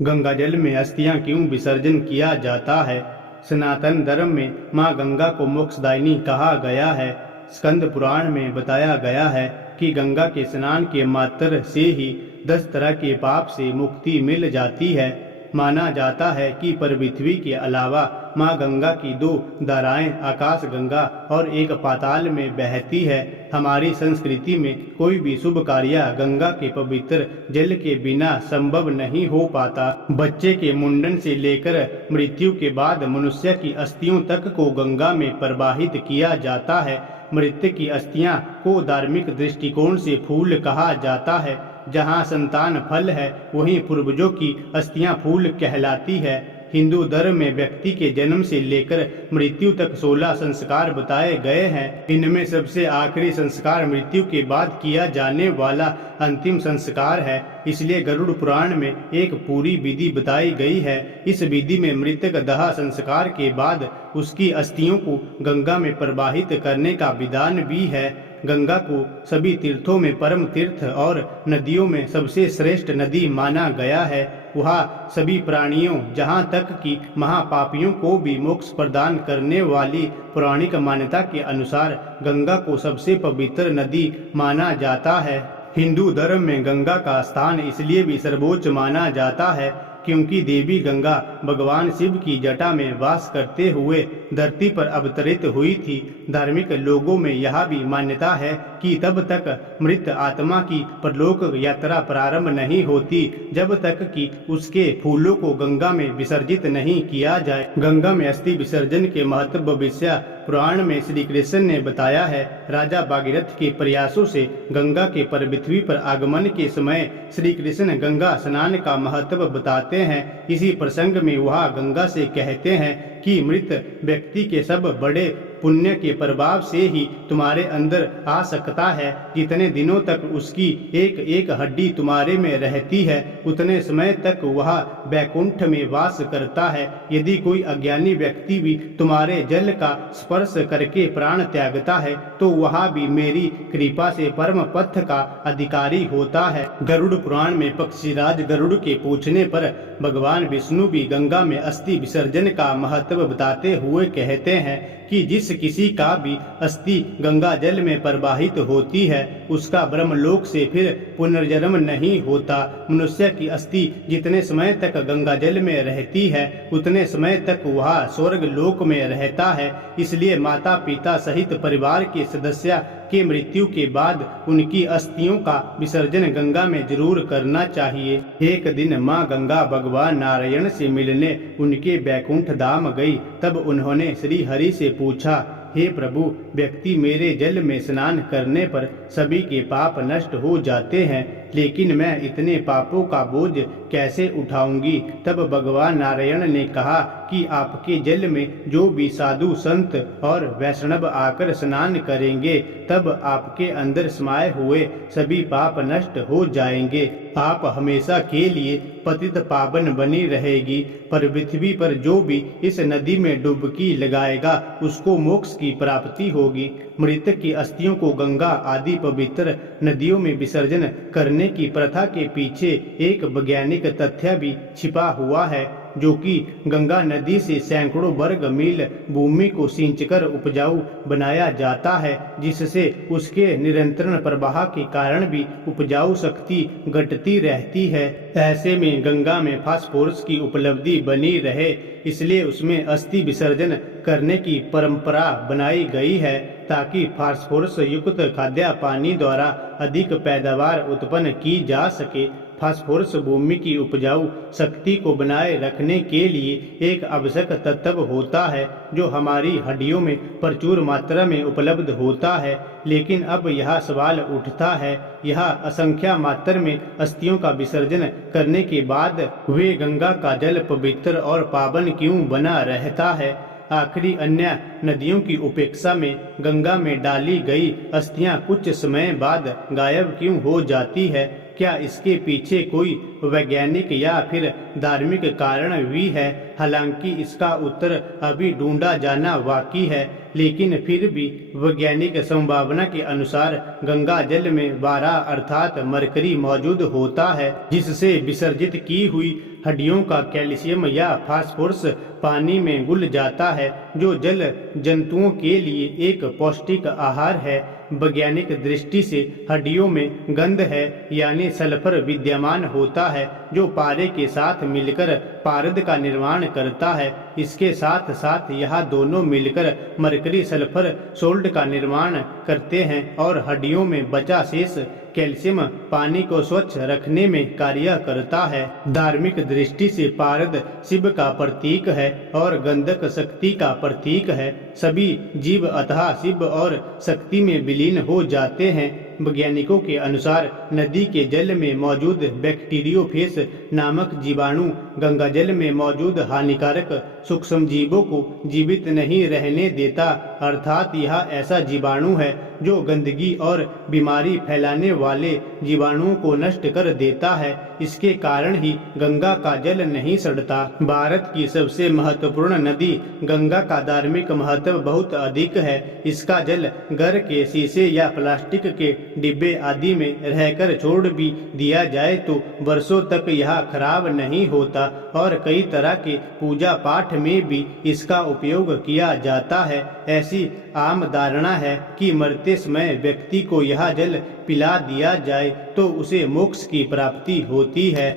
गंगा जल में अस्थियां क्यों विसर्जन किया जाता है? सनातन धर्म में मां गंगा को मोक्षदायिनी कहा गया है। स्कंद पुराण में बताया गया है कि गंगा के स्नान के मात्र से ही 10 तरह के पाप से मुक्ति मिल जाती है। माना जाता है कि पृथ्वी के अलावा मां गंगा की 2 धाराएं आकाश गंगा और एक पाताल में बहती है। हमारी संस्कृति में कोई भी शुभ कार्य गंगा के पवित्र जल के बिना संभव नहीं हो पाता। बच्चे के मुंडन से लेकर मृत्यु के बाद मनुष्य की अस्थियों तक को गंगा में प्रवाहित किया जाता है। मृत्यु की अस्थियां को धार्मिक दृष्टिकोण से फूल कहा जाता है। जहाँ संतान फल है वहीं पूर्वजों की अस्थियां फूल कहलाती है। हिंदू धर्म में व्यक्ति के जन्म से लेकर मृत्यु तक 16 संस्कार बताए गए हैं। इनमें सबसे आखिरी संस्कार मृत्यु के बाद किया जाने वाला अंतिम संस्कार है। इसलिए गरुड़ पुराण में एक पूरी विधि बताई गई है। इस विधि में मृतक दाह संस्कार के बाद उसकी अस्थियों को गंगा में प्रवाहित करने का विधान भी है। गंगा को सभी तीर्थों में परम तीर्थ और नदियों में सबसे श्रेष्ठ नदी माना गया है। वहाँ सभी प्राणियों जहाँ तक कि महापापियों को भी मोक्ष प्रदान करने वाली पौराणिक मान्यता के अनुसार गंगा को सबसे पवित्र नदी माना जाता है। हिंदू धर्म में गंगा का स्थान इसलिए भी सर्वोच्च माना जाता है क्योंकि देवी गंगा भगवान शिव की जटा में वास करते हुए धरती पर अवतरित हुई थी। धार्मिक लोगों में यह भी मान्यता है कि तब तक मृत आत्मा की परलोक यात्रा प्रारंभ नहीं होती जब तक कि उसके फूलों को गंगा में विसर्जित नहीं किया जाए। गंगा में अस्थि विसर्जन के महत्व भविष्य पुराण में श्री कृष्ण ने बताया है। राजा भागीरथ के प्रयासों से गंगा के पृथ्वी पर आगमन के समय श्री कृष्ण गंगा स्नान का महत्व बताते हैं। इसी प्रसंग में वह गंगा से कहते हैं कि मृत व्यक्ति के सब बड़े पुण्य के प्रभाव से ही तुम्हारे अंदर आ सकता है। जितने दिनों तक उसकी एक एक हड्डी तुम्हारे में रहती है उतने समय तक वह वैकुंठ में वास करता है। यदि कोई अज्ञानी व्यक्ति भी तुम्हारे जल का स्पर्श करके प्राण त्यागता है तो वह भी मेरी कृपा से परम पथ का अधिकारी होता है। गरुड़ पुराण में पक्षीराज गरुड़ के पूछने पर भगवान विष्णु भी गंगा में अस्थि विसर्जन का महत्व बताते हुए कहते हैं कि जिस किसी का भी अस्थि गंगा जल में प्रवाहित होती है उसका ब्रह्मलोक से फिर पुनर्जन्म नहीं होता। मनुष्य की अस्थि जितने समय तक गंगा जल में रहती है उतने समय तक वह स्वर्ग लोक में रहता है। इसलिए माता पिता सहित परिवार के सदस्य के मृत्यु के बाद उनकी अस्थियों का विसर्जन गंगा में जरूर करना चाहिए। एक दिन मां गंगा भगवान नारायण से मिलने उनके बैकुंठ धाम गई। तब उन्होंने श्री हरि से पूछा, हे प्रभु, व्यक्ति मेरे जल में स्नान करने पर सभी के पाप नष्ट हो जाते हैं, लेकिन मैं इतने पापों का बोझ कैसे उठाऊंगी? तब भगवान नारायण ने कहा कि आपके जल में जो भी साधु संत और वैष्णव आकर स्नान करेंगे तब आपके अंदर समाये हुए सभी पाप नष्ट हो जाएंगे। आप हमेशा के लिए पतित पावन बनी रहेगी। पर पृथ्वी पर जो भी इस नदी में डुबकी लगाएगा उसको मोक्ष की प्राप्ति होगी। मृतक की अस्थियों को गंगा आदि पवित्र नदियों में विसर्जन करने की प्रथा के पीछे एक वैज्ञानिक तथ्य भी छिपा हुआ है, जो कि गंगा नदी से सैकड़ों वर्ग मील भूमि को सींचकर उपजाऊ बनाया जाता है, जिससे उसके निरंतर प्रवाह के कारण भी उपजाऊ शक्ति घटती रहती है। ऐसे में गंगा में फास्फोरस की उपलब्धि बनी रहे, इसलिए उसमें अस्थि विसर्जन करने की परंपरा बनाई गई है ताकि फास्फोरस युक्त खाद्य पानी द्वारा अधिक पैदावार उत्पन्न की जा सके। फास्फोरस भूमि की उपजाऊ शक्ति को बनाए रखने के लिए एक आवश्यक तत्व होता है जो हमारी हड्डियों में प्रचुर मात्रा में उपलब्ध होता है। लेकिन अब यह सवाल उठता है, यह असंख्य मात्रा में अस्थियों का विसर्जन करने के बाद वे गंगा का जल पवित्र और पावन क्यों बना रहता है? आखिरी अन्य नदियों की उपेक्षा में गंगा में डाली गई अस्थियां कुछ समय बाद गायब क्यों हो जाती है? क्या इसके पीछे कोई वैज्ञानिक या फिर धार्मिक कारण भी है? हालांकि इसका उत्तर अभी ढूंढा जाना बाकी है, लेकिन फिर भी वैज्ञानिक संभावना के अनुसार गंगा जल में 12 अर्थात मरकरी मौजूद होता है, जिससे विसर्जित की हुई हड्डियों का कैल्शियम या फास्फोरस पानी में घुल जाता है, जो जल जंतुओं के लिए एक पौष्टिक आहार है। वैज्ञानिक दृष्टि से हड्डियों में गंध है, यानी सल्फर विद्यमान होता है, जो पारे के साथ मिलकर पारद का निर्माण करता है। इसके साथ साथ यह दोनों मिलकर मरकरी सल्फर सोल्ट का निर्माण करते हैं और हड्डियों में बचा शेष कैल्शियम पानी को स्वच्छ रखने में कार्य करता है। धार्मिक दृष्टि से पारद शिव का प्रतीक है और गंधक शक्ति का प्रतीक है। सभी जीव अतः शिव और शक्ति में विलीन हो जाते हैं। वैज्ञानिकों के अनुसार नदी के जल में मौजूद बैक्टीरियोफेज नामक जीवाणु गंगा जल में मौजूद हानिकारक सूक्ष्म जीवों को जीवित नहीं रहने देता, अर्थात यह ऐसा जीवाणु है जो गंदगी और बीमारी फैलाने वाले जीवाणुओं को नष्ट कर देता है। इसके कारण ही गंगा का जल नहीं सड़ता। भारत की सबसे महत्वपूर्ण नदी गंगा का धार्मिक महत्व बहुत अधिक है। इसका जल घर के शीशे या प्लास्टिक के डिब्बे आदि में रहकर छोड़ भी दिया जाए तो वर्षों तक यह खराब नहीं होता और कई तरह के पूजा पाठ में भी इसका उपयोग किया जाता है। ऐसी आम धारणा है कि मरते समय व्यक्ति को यह जल पिला दिया जाए तो उसे मोक्ष की प्राप्ति होती है।